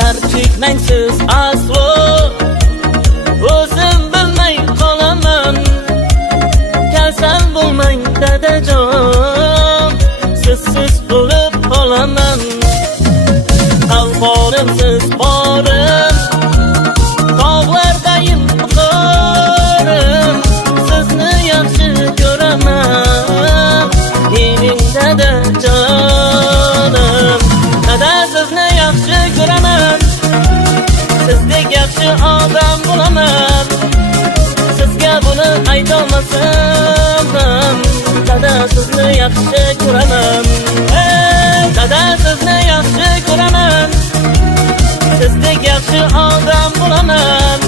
dard chekmangsiz aslo, o'zim bilmay qolaman. Kasal bo'lmang dadajon, sizsiz o'lib qolaman. Qalqonimsiz borim, tog'lardayim qo'rim, sizni yaxshi ko'raman, mening dadajonim. Dada sizni yaxshi ko'raman, sizdek yaxshi odam bo'laman. Sizga buni aytolmasam ham, dada sizni yaxshi ko'raman. Dada sizni yaxshi ko'raman, sizdek yaxshi odam bo'laman.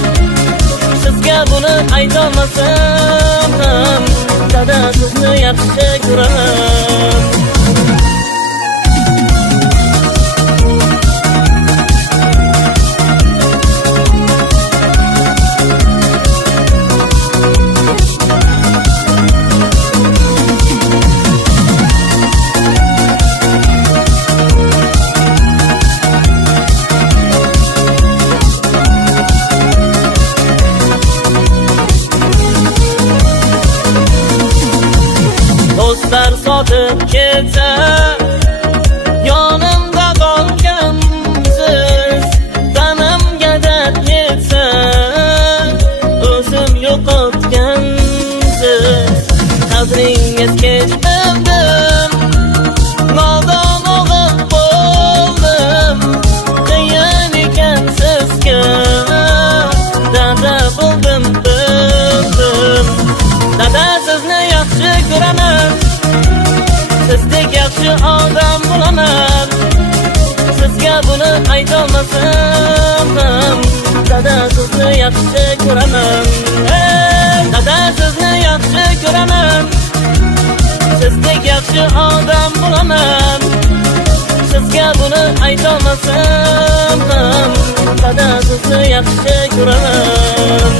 Sizga buni aytolmasam ham, dada sizni yaxshi ko'raman. Do'stlar sotib ketsa, yonimda qolgansiz. Tanamga dard yetsa, o'zim yo'qotgansiz. Qadringiz kech bildim, nodon o'g'il bo'ldim. Qiyin ekan sizga, dada bo'ldim, bildim. Dada sizni yaxshi ko'raman, sizdek yaxshi odam bo'laman. Sizga buni aytolmasam ham, dada sizni yaxshi ko'raman. Dada sizni yaxshi ko'raman, sizdek yaxshi odam bo'laman. Sizga buni aytolmasam ham, dada sizni yaxshi ko'raman.